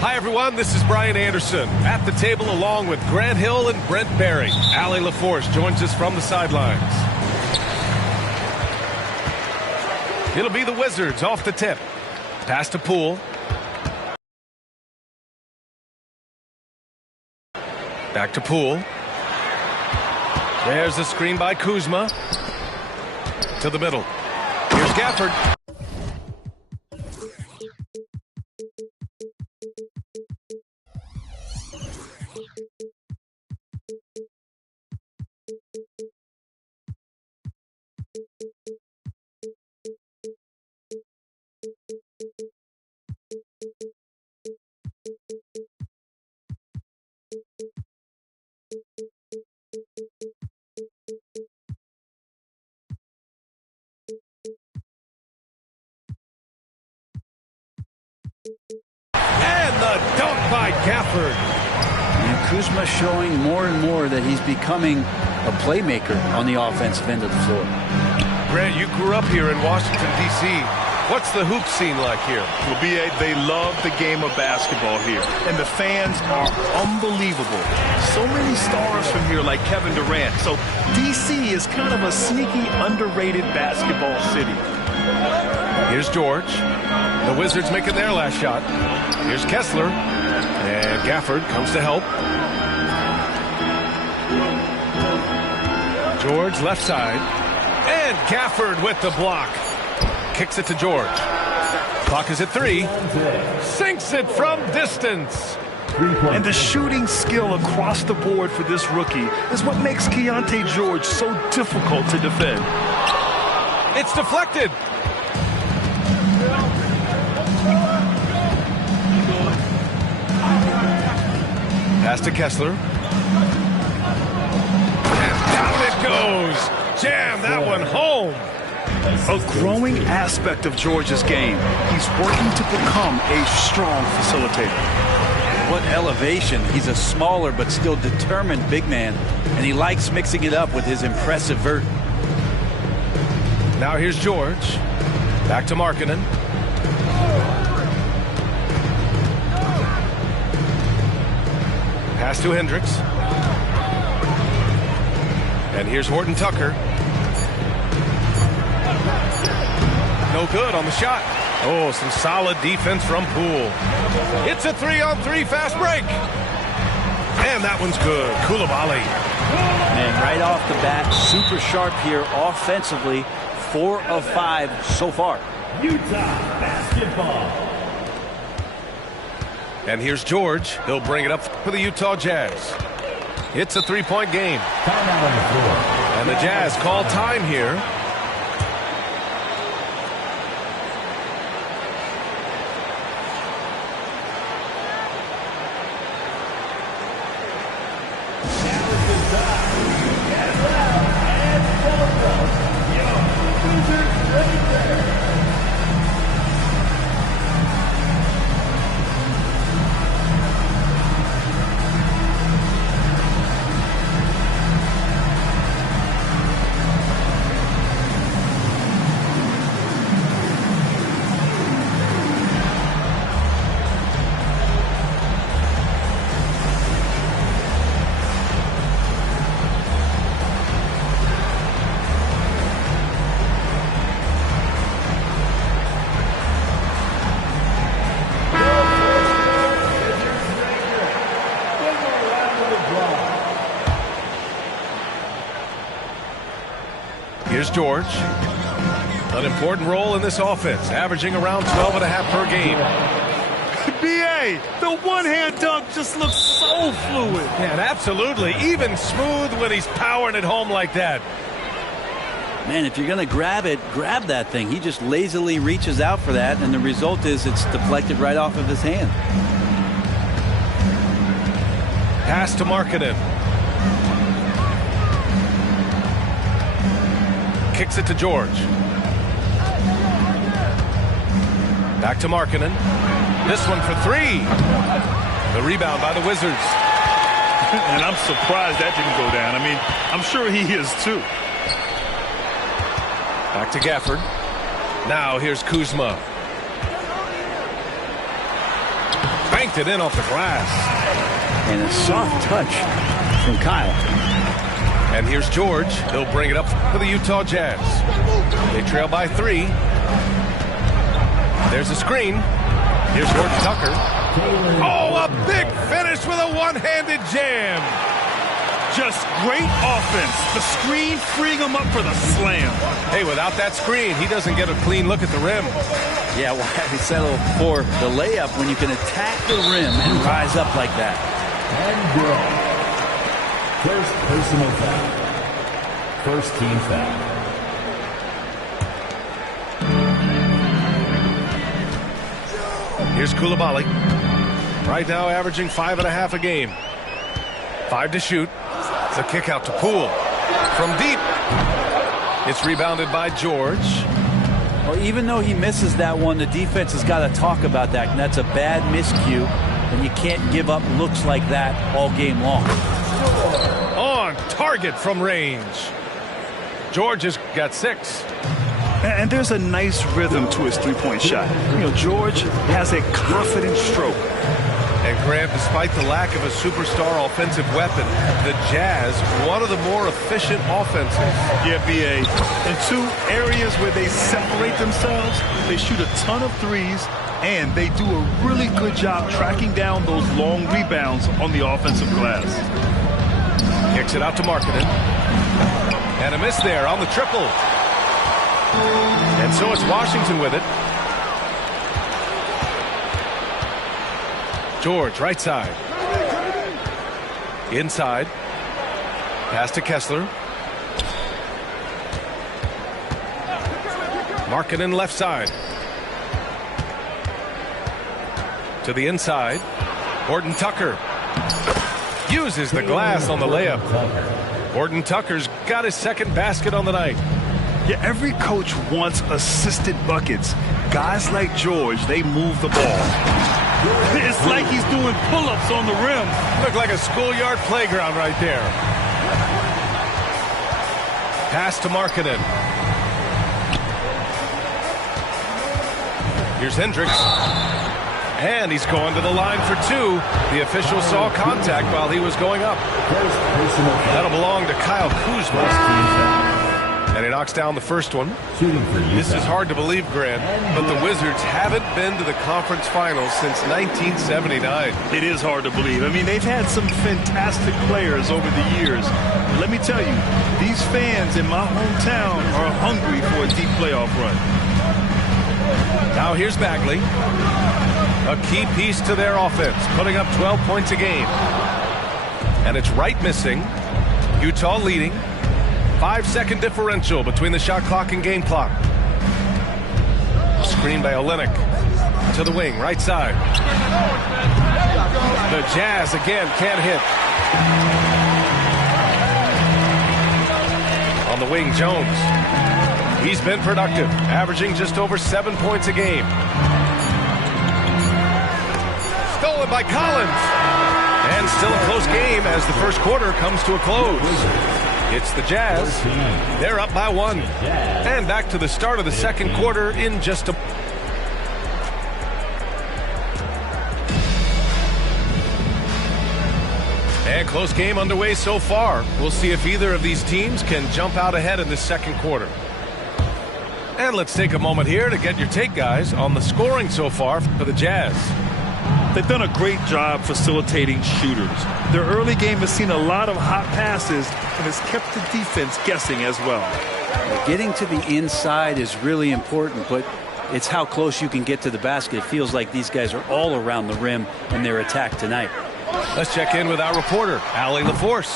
Hi, everyone. This is Brian Anderson at the table along with Grant Hill and Brent Barry. Allie LaForce joins us from the sidelines. It'll be the Wizards off the tip. Pass to Poole. Back to Poole. There's a screen by Kuzma. To the middle. Here's Gafford. And the dunk by Gafford. And Kuzma showing more and more that he's becoming a playmaker on the offensive end of the floor. Grant, you grew up here in Washington, D.C. What's the hoop scene like here? Well, B.A., they love the game of basketball here, and the fans are unbelievable. So many stars from here, like Kevin Durant. So D.C. is kind of a sneaky, underrated basketball city. Here's George. The Wizards making their last shot. Here's Kessler. And Gafford comes to help. George left side. And Gafford with the block. Kicks it to George. Clock is at 3. Sinks it from distance. And the shooting skill across the board for this rookie is what makes Keyonte George so difficult to defend. It's deflected. Pass to Kessler. And down it goes. Jam that one home. A growing aspect of George's game. He's working to become a strong facilitator. What elevation. He's a smaller but still determined big man, and he likes mixing it up with his impressive vert. Now here's George. Back to Markkanen. Pass to Hendricks. And here's Horton Tucker. No good on the shot. Oh, some solid defense from Poole. It's a 3-on-3 fast break. And that one's good. Coulibaly. And right off the bat, super sharp here offensively. 4 of 5 so far. Utah basketball. And here's George. He'll bring it up for the Utah Jazz. It's a 3-point game. Timeout on the floor. And the Jazz call time here. Here's George. An important role in this offense, averaging around 12.5 per game. B.A., the one-hand dunk just looks so fluid. Yeah, and absolutely. Even smooth when he's powering it home like that. Man, if you're going to grab it, grab that thing. He just lazily reaches out for that, and the result is it's deflected right off of his hand. Pass to Markkanen. Kicks it to George. Back to Markkanen. This one for three. The rebound by the Wizards. And I'm surprised that didn't go down. I mean, I'm sure he is too. Back to Gafford. Now here's Kuzma. Banked it in off the glass. And a soft touch from Kyle. And here's George. He'll bring it up for the Utah Jazz. They trail by 3. There's a screen. Here's Horton Tucker. Oh, a big finish with a one-handed jam. Just great offense. The screen freeing him up for the slam. Hey, without that screen, he doesn't get a clean look at the rim. Yeah, why settle for the layup when you can attack the rim and rise up like that? And go. First personal foul. First team foul. Here's Coulibaly. Right now averaging 5.5 a game. 5 to shoot. It's a kick out to Poole. From deep. It's rebounded by George. Well, even though he misses that one, the defense has got to talk about that. And that's a bad miscue. And you can't give up looks like that all game long. On target from range. George has got 6. And there's a nice rhythm to his three-point shot. You know, George has a confident stroke. And Grant, despite the lack of a superstar offensive weapon, the Jazz, one of the more efficient offenses. Yeah, B.A. In 2 areas where they separate themselves, they shoot a ton of threes, and they do a really good job tracking down those long rebounds on the offensive glass. Kicks it out to Markkanen. And a miss there on the triple. And so it's Washington with it. George, right side. Inside. Pass to Kessler. Markkanen left side. To the inside. Horton Tucker. Uses the glass on the layup. Horton Tucker's got his second basket on the night. Yeah, every coach wants assisted buckets. Guys like George, they move the ball. It's like he's doing pull-ups on the rim. Look like a schoolyard playground right there. Pass to Markkanen. Here's Hendricks. And he's going to the line for 2. The official saw contact while he was going up. That'll belong to Kyle Kuzma. And he knocks down the first one. This is hard to believe, Grant, but the Wizards haven't been to the conference finals since 1979. It is hard to believe. I mean, they've had some fantastic players over the years. Let me tell you, these fans in my hometown are hungry for a deep playoff run. Now here's Bagley. A key piece to their offense, putting up 12 points a game. And it's right missing. Utah leading. 5-second differential between the shot clock and game clock. Screen by Olynyk. To the wing, right side. The Jazz again can't hit. On the wing, Jones. He's been productive, averaging just over 7 points a game. Stolen by Collins. And still a close game as the first quarter comes to a close. It's the Jazz. They're up by 1. And back to the start of the second quarter in just a... And close game underway so far. We'll see if either of these teams can jump out ahead in the second quarter. And let's take a moment here to get your take, guys, on the scoring so far for the Jazz. They've done a great job facilitating shooters. Their early game has seen a lot of hot passes and has kept the defense guessing as well. Getting to the inside is really important, but it's how close you can get to the basket. It feels like these guys are all around the rim in their attack tonight. Let's check in with our reporter, Allie LaForce.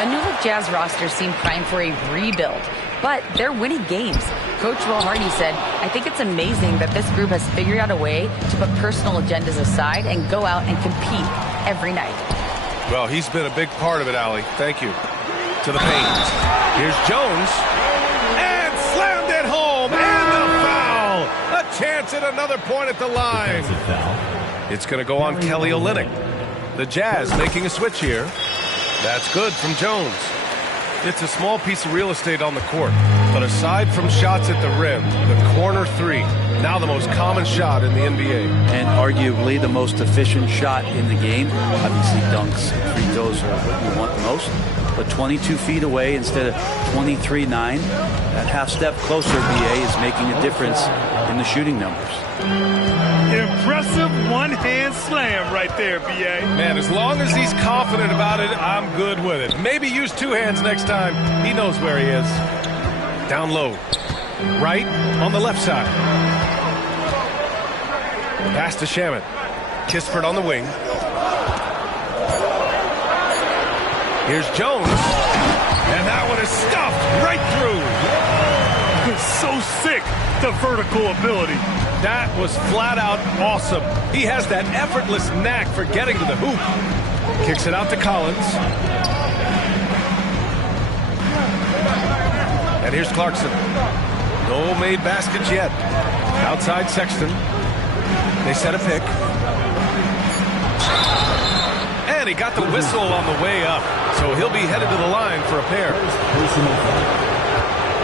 A New York Jazz roster seemed primed for a rebuild. but they're winning games. Coach Will Hardy said, "I think it's amazing that this group has figured out a way to put personal agendas aside and go out and compete every night." Well, he's been a big part of it, Allie. Thank you. To the paint. Here's Jones. And slammed it home. And the foul. A chance at another point at the line. It's going to go on Kelly Olynyk. The Jazz making a switch here. That's good from Jones. It's a small piece of real estate on the court. But aside from shots at the rim, the corner three, now the most common shot in the NBA. And arguably the most efficient shot in the game. Obviously dunks and free throws are what you want the most. But 22 feet away instead of 23-9. That half step closer, BA, is making a difference in the shooting numbers. Impressive one-hand slam right there, B.A. Man, as long as he's confident about it, I'm good with it. Maybe use two hands next time. He knows where he is. Down low. Right on the left side. Pass to Shamet. Kispert on the wing. Here's Jones. And that one is stuffed right through. So sick, the vertical ability. That was flat out awesome. He has that effortless knack for getting to the hoop. Kicks it out to Collins. And here's Clarkson. No made baskets yet. Outside Sexton. They set a pick. And he got the whistle on the way up. So he'll be headed to the line for a pair.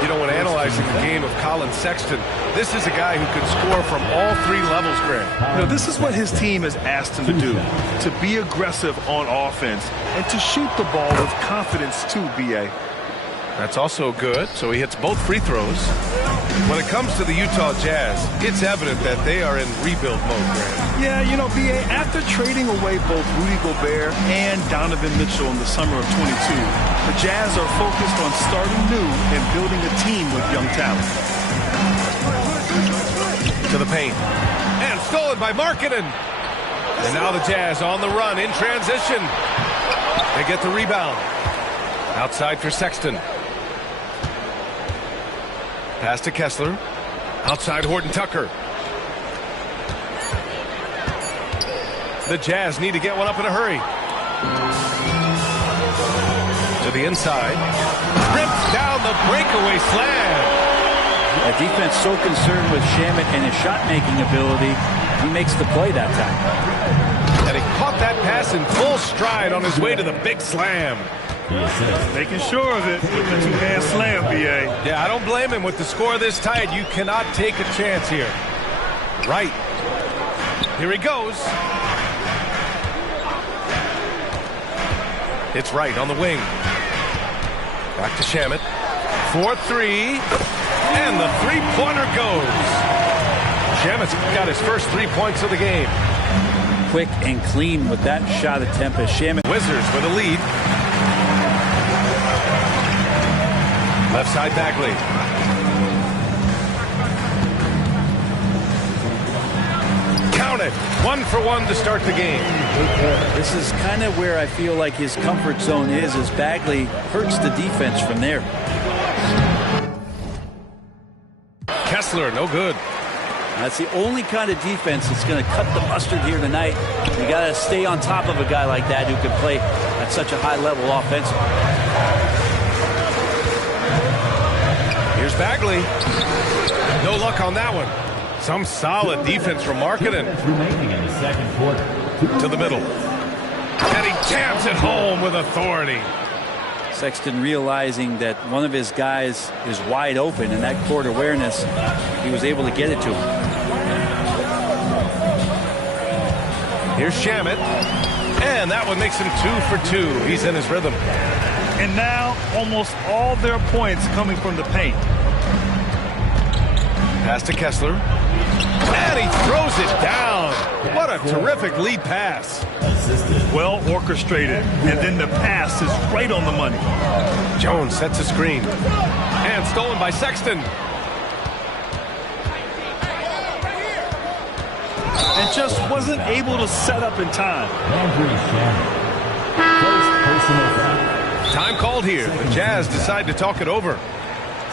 You know, when analyzing the game of Colin Sexton, this is a guy who can score from all three levels, Grant. You know, this is what his team has asked him to do, to be aggressive on offense and to shoot the ball with confidence too, B.A. That's also good, so he hits both free throws. When it comes to the Utah Jazz, it's evident that they are in rebuild mode, Grant. Yeah, you know, B.A., after trading away both Rudy Gobert and Donovan Mitchell in the summer of 22, the Jazz are focused on starting new and building a team with young talent. To the paint. And stolen by Markkanen. And now the Jazz on the run in transition. They get the rebound. Outside for Sexton. Pass to Kessler. Outside Horton Tucker. The Jazz need to get one up in a hurry. To the inside. Rips down the breakaway slam. The defense so concerned with Shamet and his shot-making ability, he makes the play that time. And he caught that pass in full stride on his way to the big slam. Making sure of it with the two-hand slam, B.A. Yeah, I don't blame him. With the score this tight, you cannot take a chance here. Right. Here he goes. It's right on the wing. Back to Shamet. 4-3. And the three-pointer goes. Shamet's got his first 3 points of the game. Quick and clean with that shot attempt as Shamet. Wizards with a lead. Left side Bagley. Count it. 1 for 1 to start the game. This is kind of where I feel like his comfort zone is, as Bagley hurts the defense from there. Kessler, no good. That's the only kind of defense that's going to cut the mustard here tonight. You got to stay on top of a guy like that who can play at such a high level offensively. Here's Bagley. No luck on that one. Some solid defense from Markkanen. Remaining in the second quarter. To the middle. And he jams it home with authority. Sexton realizing that one of his guys is wide open, and that court awareness, he was able to get it to him. Here's Shamet. And that one makes him 2 for 2. He's in his rhythm. And now almost all their points coming from the paint. Pass to Kessler. And he throws it down. What a terrific lead pass. Well orchestrated. And then the pass is right on the money. Jones sets a screen. And stolen by Sexton. And just wasn't able to set up in time. Landry Shamet. First personal foul. Time called here. The Jazz decide to talk it over.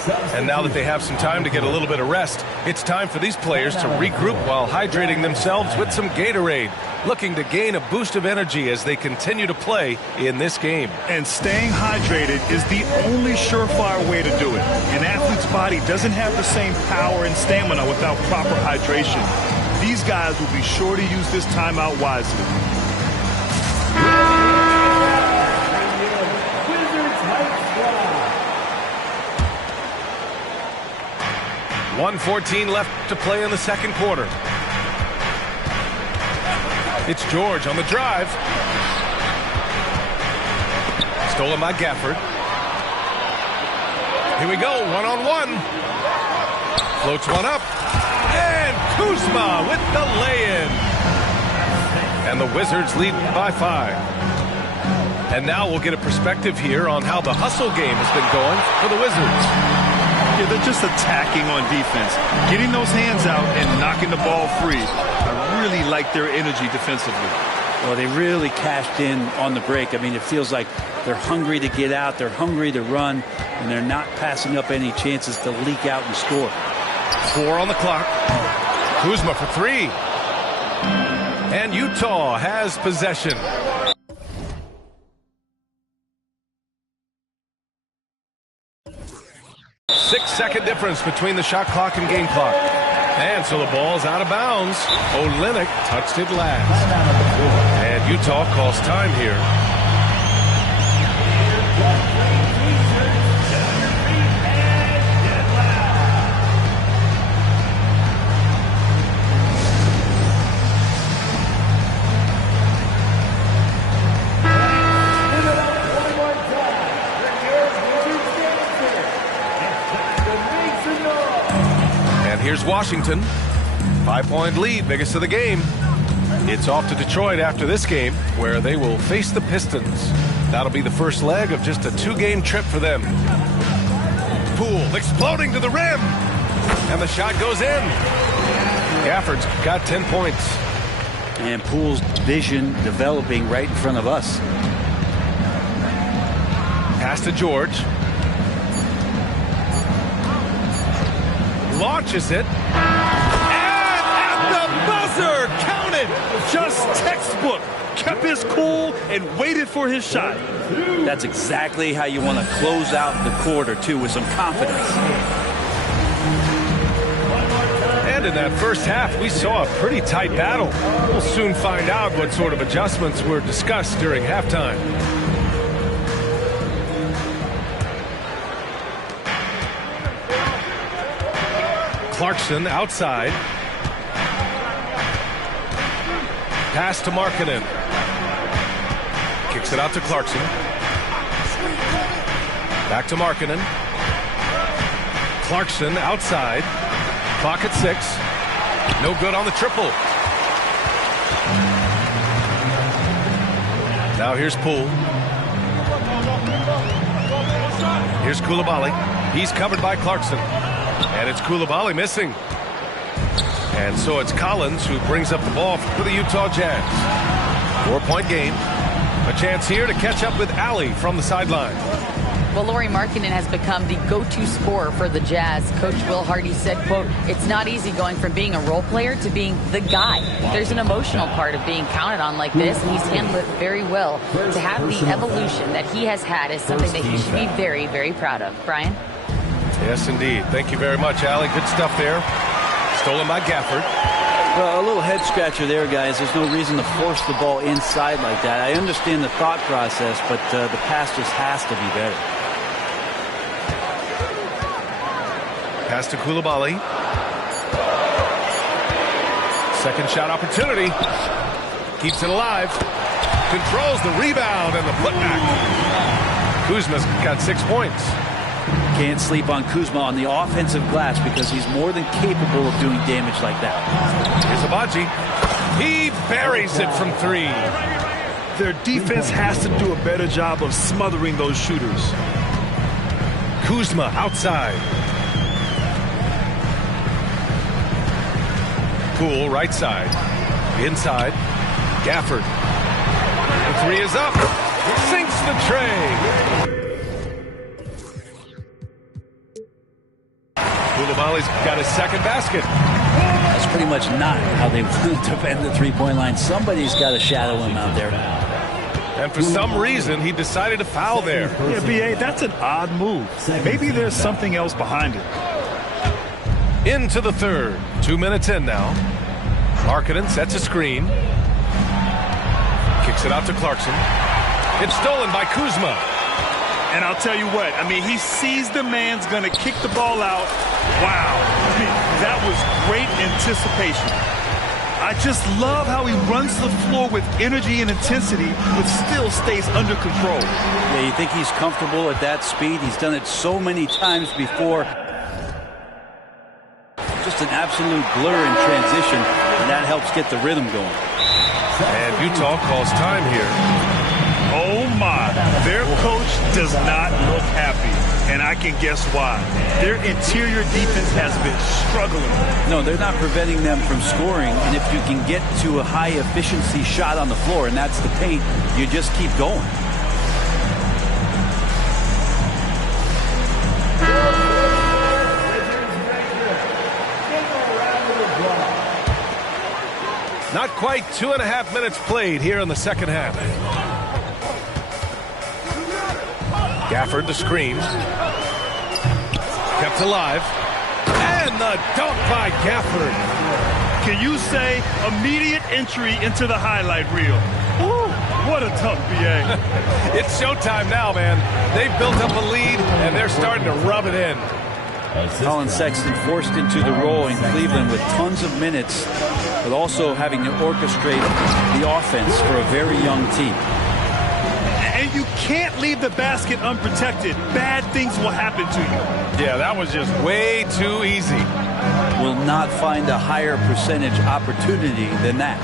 And now that they have some time to get a little bit of rest, it's time for these players to regroup while hydrating themselves with some Gatorade, looking to gain a boost of energy as they continue to play in this game. And staying hydrated is the only surefire way to do it. An athlete's body doesn't have the same power and stamina without proper hydration. These guys will be sure to use this timeout wisely. 1:14 left to play in the second quarter. It's George on the drive. Stolen by Gafford. Here we go, one-on-one. Floats one up. And Kuzma with the lay-in. And the Wizards lead by 5. And now we'll get a perspective here on how the hustle game has been going for the Wizards. Yeah, they're just attacking on defense, getting those hands out and knocking the ball free. I really like their energy defensively. Well, they really cashed in on the break. I mean, it feels like they're hungry to get out, they're hungry to run, and they're not passing up any chances to leak out and score. 4 on the clock. Kuzma for 3. And Utah has possession. 6-second difference between the shot clock and game clock. And so the ball's out of bounds. Olynyk touched it last. And Utah calls time here. Here's Washington. 5-point lead, biggest of the game. It's off to Detroit after this game, where they will face the Pistons. That'll be the first leg of just a 2-game trip for them. Poole exploding to the rim. And the shot goes in. Gafford's got 10 points. And Poole's vision developing right in front of us. Pass to George. Launches it. And at the buzzer, counted. Just textbook. Kept his cool and waited for his shot. That's exactly how you want to close out the quarter, too, with some confidence. And in that first half, we saw a pretty tight battle. We'll soon find out what sort of adjustments were discussed during halftime. Clarkson outside. Pass to Markkanen. Kicks it out to Clarkson. Back to Markkanen. Clarkson outside. Clock at 6. No good on the triple. Now here's Poole. Here's Coulibaly. He's covered by Clarkson. And it's Coulibaly missing. And so it's Collins who brings up the ball for the Utah Jazz. 4-point game. A chance here to catch up with Allie from the sideline. Well, Lauri Markkanen has become the go-to scorer for the Jazz. Coach Will Hardy said, quote, "It's not easy going from being a role player to being the guy. There's an emotional part of being counted on like this, and he's handled it very well. To have the evolution that he has had is something that he should be very, very proud of." Brian? Yes, indeed. Thank you very much, Allie. Good stuff there. Stolen by Gafford. Well, a little head scratcher there, guys. There's no reason to force the ball inside like that. I understand the thought process, but the pass just has to be better. Pass to Coulibaly. Second shot opportunity. Keeps it alive. Controls the rebound and the putback. Kuzma's got 6 points. Can't sleep on Kuzma on the offensive glass because he's more than capable of doing damage like that. Here's Abaji. He buries it from 3. Their defense has to do a better job of smothering those shooters. Kuzma outside. Poole right side. Inside. Gafford. The 3 is up. Sinks the tray. Well, he's got his second basket. That's pretty much not how they defend the three-point line. Somebody's got to shadow him out there. And for some reason, he decided to foul there. Yeah, B.A., that's an odd move. Maybe there's something else behind it. Into the third. 2 minutes in now. Markkanen sets a screen. Kicks it out to Clarkson. It's stolen by Kuzma. And I'll tell you what, I mean, he sees the man's going to kick the ball out. Wow. I mean, that was great anticipation. I just love how he runs the floor with energy and intensity, but still stays under control. Yeah, you think he's comfortable at that speed? He's done it so many times before. Just an absolute blur in transition, and that helps get the rhythm going. And Utah calls time here. Oh, my. Their coach does not look happy, and I can guess why. Their interior defense has been struggling. No, they're not preventing them from scoring, and if you can get to a high-efficiency shot on the floor, and that's the paint, you just keep going. Not quite 2.5 minutes played here in the second half. Gafford the screen. Kept alive. And the dunk by Gafford. Can you say immediate entry into the highlight reel? Woo, what a tough B.A. It's showtime now, man. They've built up a lead, and they're starting to rub it in. Colin Sexton forced into the role in Cleveland with tons of minutes, but also having to orchestrate the offense for a very young team. And you can't leave the basket unprotected. Bad things will happen to you. Yeah, that was just way too easy. Will not find a higher percentage opportunity than that.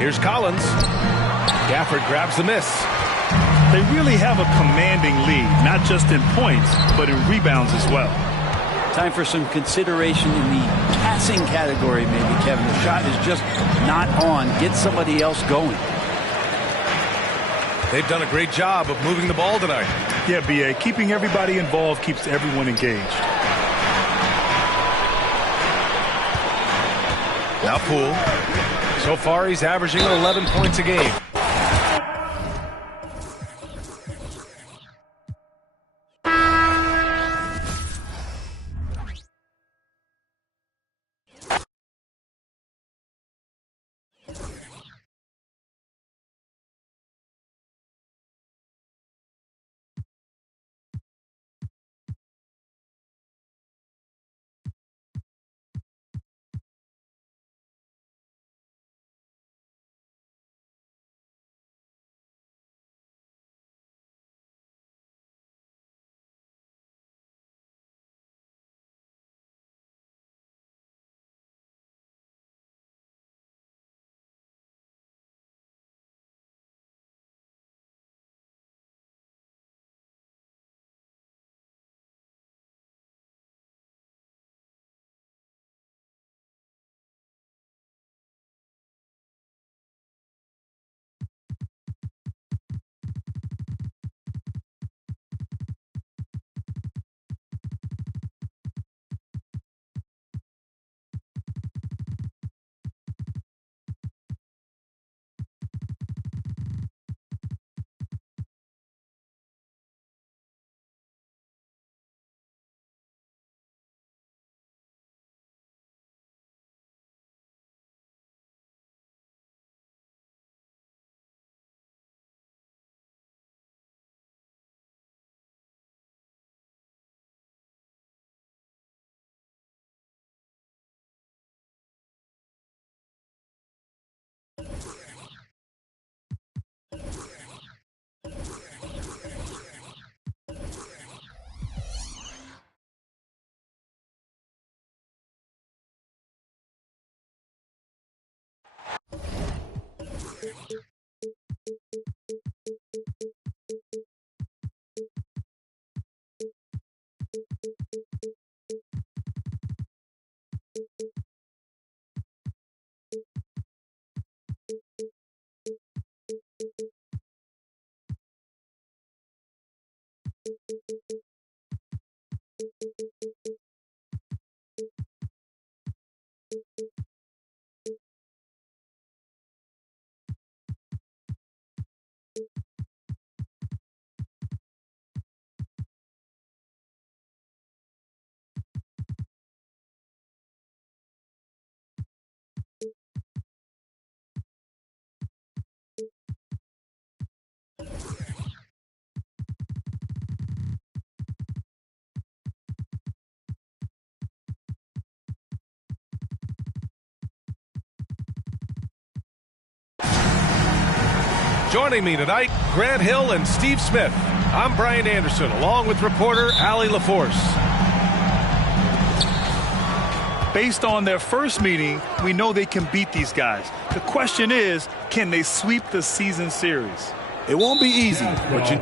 Here's Collins. Gafford grabs the miss. They really have a commanding lead, not just in points, but in rebounds as well. Time for some consideration in the passing category, maybe, Kevin. The shot is just not on. Get somebody else going. They've done a great job of moving the ball tonight. Yeah, B.A., keeping everybody involved keeps everyone engaged. Now Poole. So far, he's averaging 11 points a game. Joining me tonight, Grant Hill and Steve Smith. I'm Brian Anderson, along with reporter Allie LaForce. Based on their first meeting, we know they can beat these guys. The question is, can they sweep the season series? It won't be easy, but you...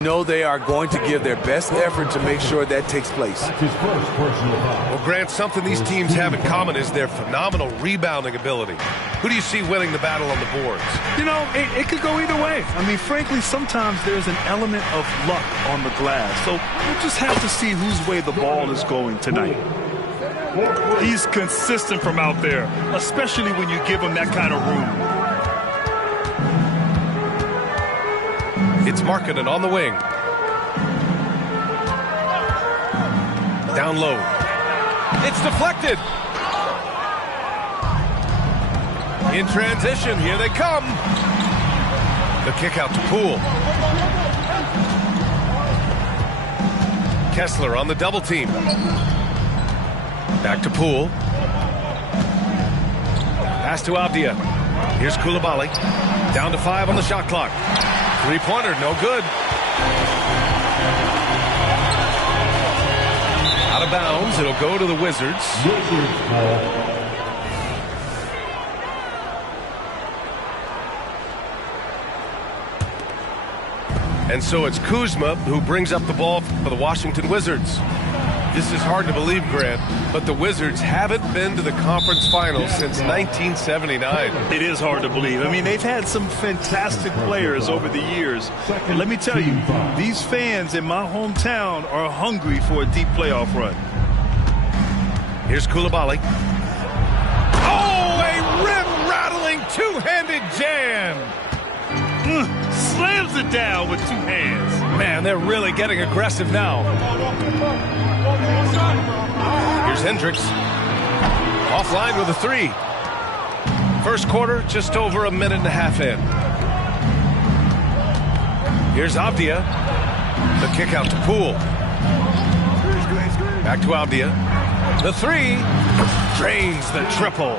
know they are going to give their best effort to make sure that takes place. That's his first personal foul. Well, Grant, something these teams have in common is their phenomenal rebounding ability. Who do you see winning the battle on the boards? You know, it could go either way. I mean, frankly, sometimes there's an element of luck on the glass. So we'll just have to see whose way the ball is going tonight. He's consistent from out there, especially when you give him that kind of room. It's Markkanen on the wing. Down low. It's deflected. In transition, here they come. The kick out to Poole. Kessler on the double team. Back to Poole. Pass to Avdia. Here's Coulibaly. Down to 5 on the shot clock. Three-pointer, no good. Out of bounds, it'll go to the Wizards. And so it's Kuzma who brings up the ball for the Washington Wizards. This is hard to believe, Grant, but the Wizards haven't been to the conference finals since 1979. It is hard to believe. I mean, they've had some fantastic players over the years. And let me tell you, these fans in my hometown are hungry for a deep playoff run. Here's Coulibaly. Oh, a rim-rattling two-handed jam. Slams it down with two hands. Man, they're really getting aggressive now. Here's Hendricks. Offline with a three. First quarter, just over a minute and a half in. Here's Avdia. The kick out to Poole. Back to Avdia. The three drains the triple.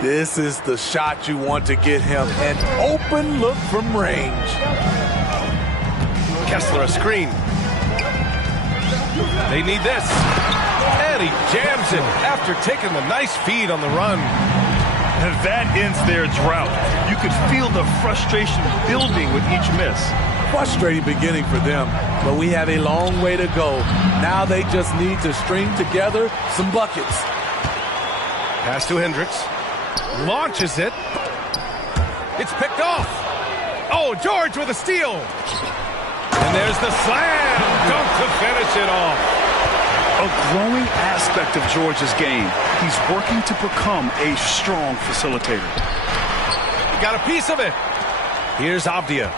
This is the shot you want to get him. An open look from range. Kessler a screen. They need this. And he jams it after taking the nice feed on the run. And that ends their drought. You could feel the frustration building with each miss. Frustrating beginning for them, but we have a long way to go. Now they just need to string together some buckets. Pass to Hendricks. Launches it. It's picked off. Oh, George with a steal. And there's the slam dunk to finish it off. A growing aspect of George's game. He's working to become a strong facilitator. Got a piece of it. Here's Avdia.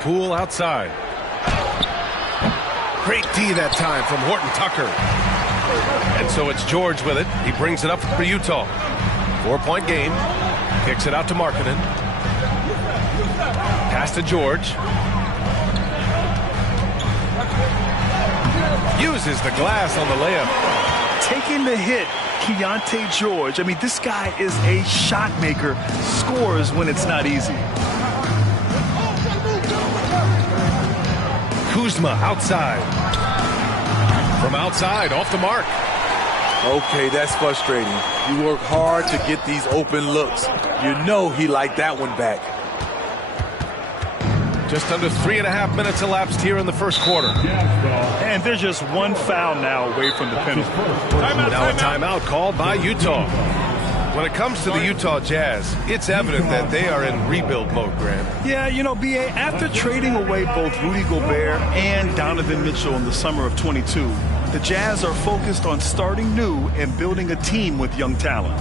Poole outside. Great D that time from Horton Tucker. And so it's George with it. He brings it up for Utah. 4-point game. Kicks it out to Markkanen. Pass to George. Uses the glass on the layup. Taking the hit, Keyonte George. I mean, this guy is a shot maker. Scores when it's not easy. Kuzma outside. From outside, off the mark. Okay, that's frustrating. You work hard to get these open looks. You know he liked that one back. Just under 3.5 minutes elapsed here in the first quarter. And there's just one foul now away from the penalty. Now a timeout called by Utah. When it comes to the Utah Jazz, it's evident that they are in rebuild mode, Grant. Yeah, you know, B.A., after trading away both Rudy Gobert and Donovan Mitchell in the summer of 22, the Jazz are focused on starting new and building a team with young talent.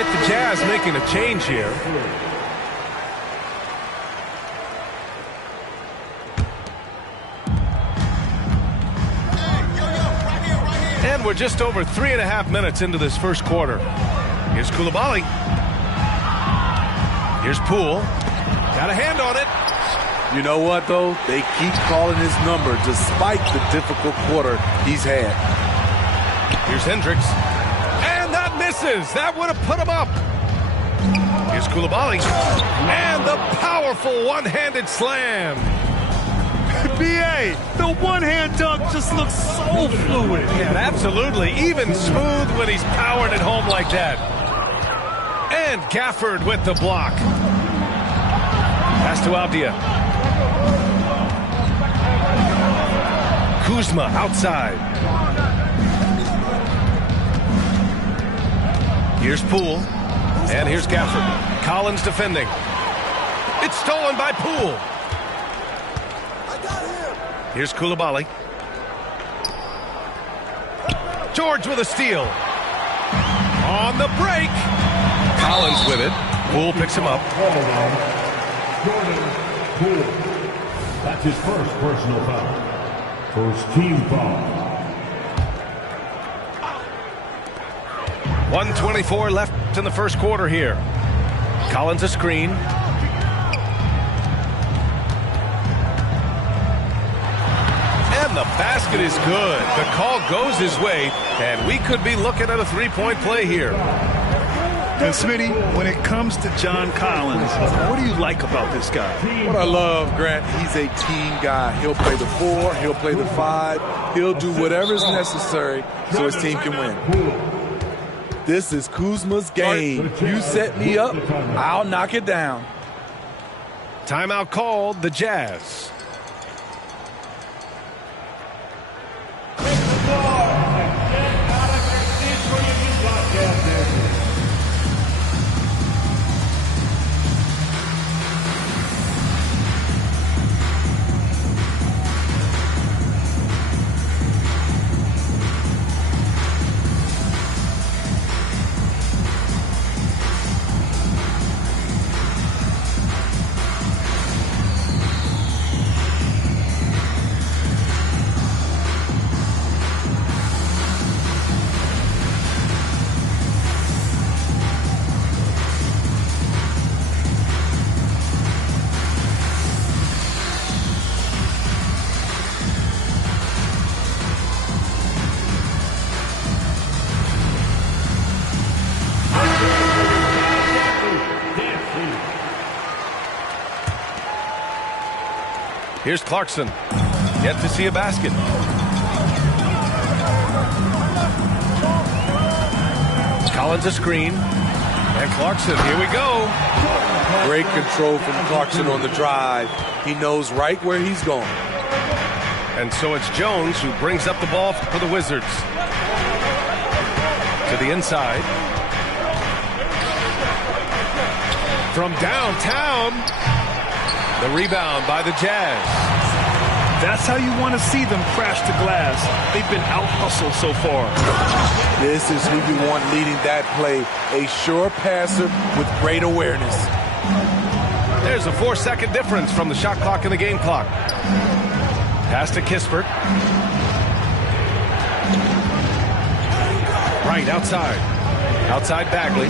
The Jazz making a change here. And we're just over 3.5 minutes into this first quarter. Here's Coulibaly. Here's Poole. Got a hand on it. You know what, though? They keep calling his number despite the difficult quarter he's had. Here's Hendricks. And that misses. That would have put him up. Here's Coulibaly. And the powerful one-handed slam. B.A., the one-hand dunk just looks so fluid. Yeah, absolutely. Even smooth when he's powering it home like that. And Gafford with the block. Pass to Avdia. Kuzma outside. Here's Poole. And here's Gafford. Collins defending. It's stolen by Poole. Here's Coulibaly. George with a steal. On the break. Collins with it. Poole picks him up. Jordan Poole. That's his first personal foul. First team foul. 1:24 left in the first quarter here. Collins a screen. And the basket is good. The call goes his way, and we could be looking at a three-point play here. And Smitty, when it comes to John Collins, what do you like about this guy? What I love, Grant, he's a team guy. He'll play the 4, he'll play the 5, he'll do whatever's necessary so his team can win. This is Kuzma's game. You set me up, I'll knock it down. Timeout called, the Jazz. Here's Clarkson. Yet to see a basket. Collins a screen. And Clarkson, here we go. Great control from Clarkson on the drive. He knows right where he's going. And so it's Jones who brings up the ball for the Wizards. To the inside. From downtown. The rebound by the Jazz. That's how you want to see them crash the glass. They've been out-hustled so far. This is who you want leading that play. A sure passer with great awareness. There's a 4-second difference from the shot clock and the game clock. Pass to Kispert. Right outside. Outside Bagley.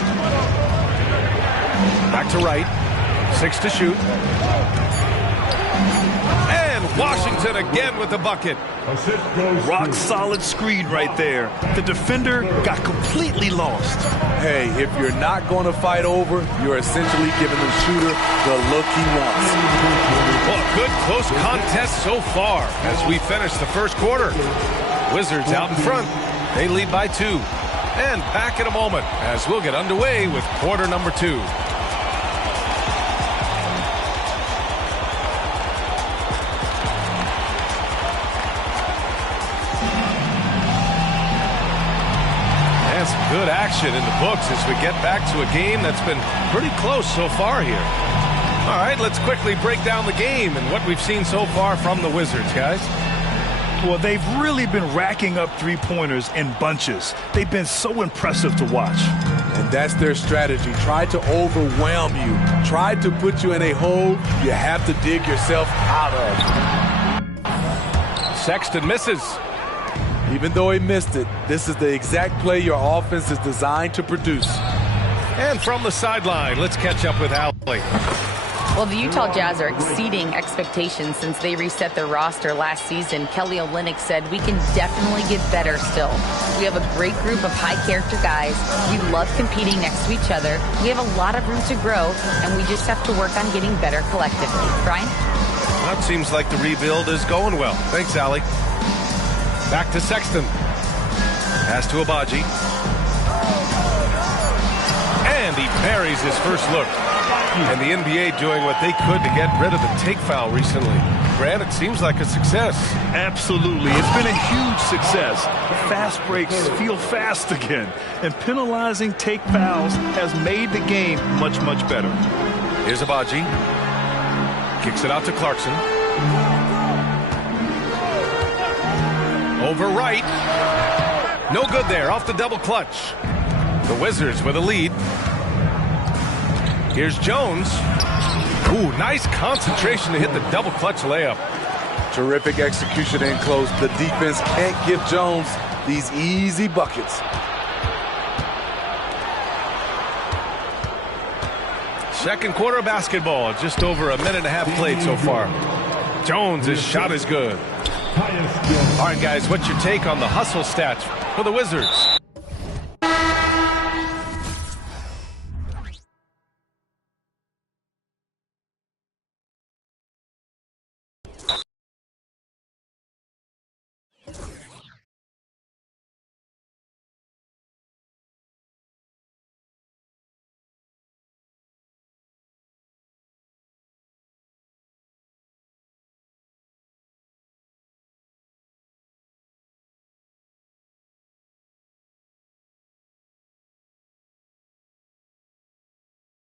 Back to right. 6 to shoot. And Washington again with the bucket. Rock solid screen right there. The defender got completely lost. Hey, if you're not going to fight over, you're essentially giving the shooter the look he wants. Well, a good close contest so far as we finish the first quarter. Wizards out in front. They lead by 2. And back in a moment as we'll get underway with quarter number 2. And some good action in the books as we get back to a game that's been pretty close so far here. All right, let's quickly break down the game and what we've seen so far from the Wizards, guys. Well, they've really been racking up three-pointers in bunches. They've been so impressive to watch. And that's their strategy. Try to overwhelm you. Try to put you in a hole you have to dig yourself out of. Sexton misses. Even though he missed it, this is the exact play your offense is designed to produce. And from the sideline, let's catch up with Allie. Well, the Utah Jazz are exceeding expectations since they reset their roster last season. Kelly Olynyk said, "We can definitely get better still. We have a great group of high-character guys. We love competing next to each other. We have a lot of room to grow, and we just have to work on getting better collectively." Brian? Well, it seems like the rebuild is going well. Thanks, Allie. Back to Sexton. Pass to Agbaji. And he buries his first look. And the NBA doing what they could to get rid of the take foul recently. Grant, it seems like a success. Absolutely. It's been a huge success. Fast breaks feel fast again. And penalizing take fouls has made the game much, much better. Here's Agbaji. Kicks it out to Clarkson. Over right. No good there. Off the double clutch. The Wizards with a lead. Here's Jones. Ooh, nice concentration to hit the double clutch layup. Terrific execution in close. The defense can't give Jones these easy buckets. Second quarter basketball. Just over a minute and a half played so far. Jones' shot is good. All right, guys, what's your take on the hustle stats for the Wizards?